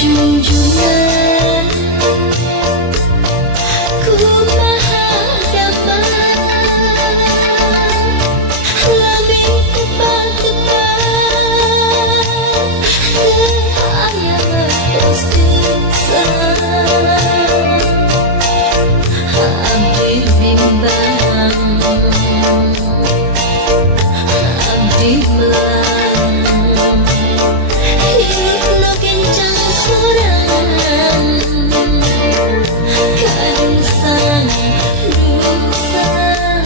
Jungjunan ku menghadapkan lebih tepat-tepat ayam berdosa abdi bimbang abdi melang hidup kencang sorang kadang sang rusang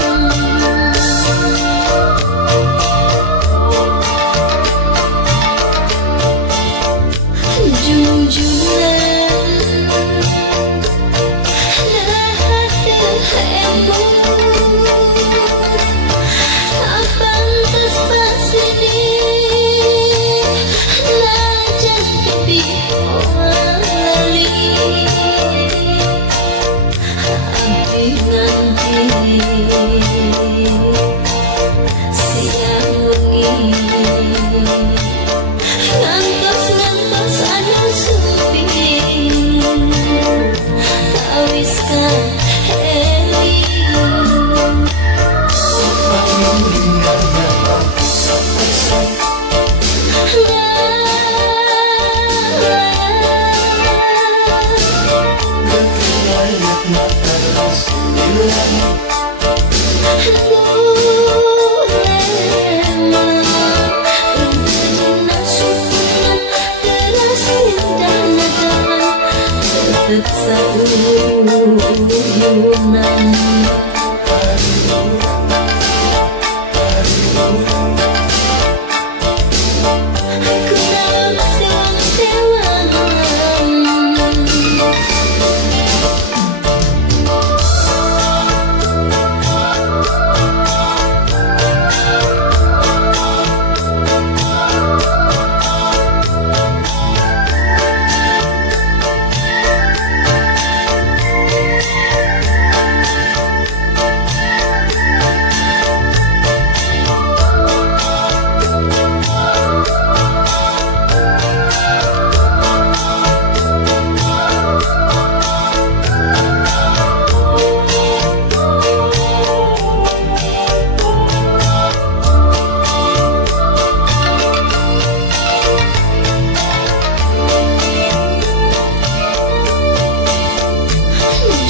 Jungjunan lahat terhembus abang tersebasini lajang tepi wali abdi nganti siang wengi ngantos anu sepi tawiskan heli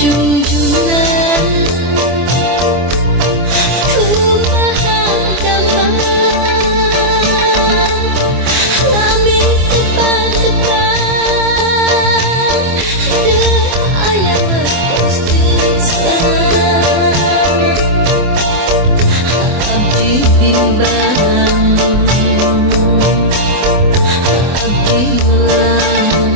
Jungjunan ku menghadapkan lebih tepat-tepat ayam berdosa abdi bimbang abdi melang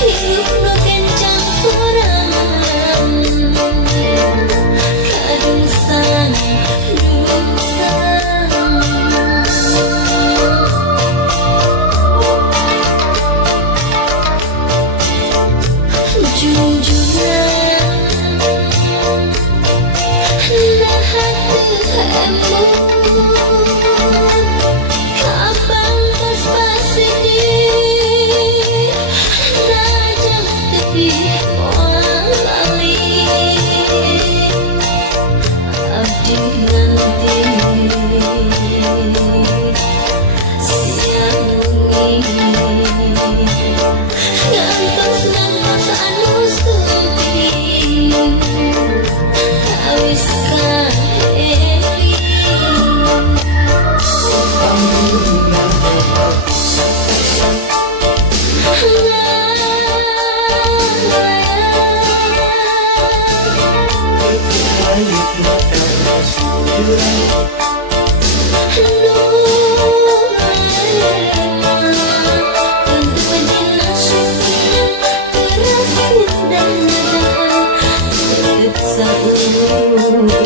hidup kencang sorang kadang sang rusang Jungjunan lahat terhembus abang tersebasini lajang tepi wali abdi nganti siang wengi ngantos anu sepi tawiskan heli sauyuna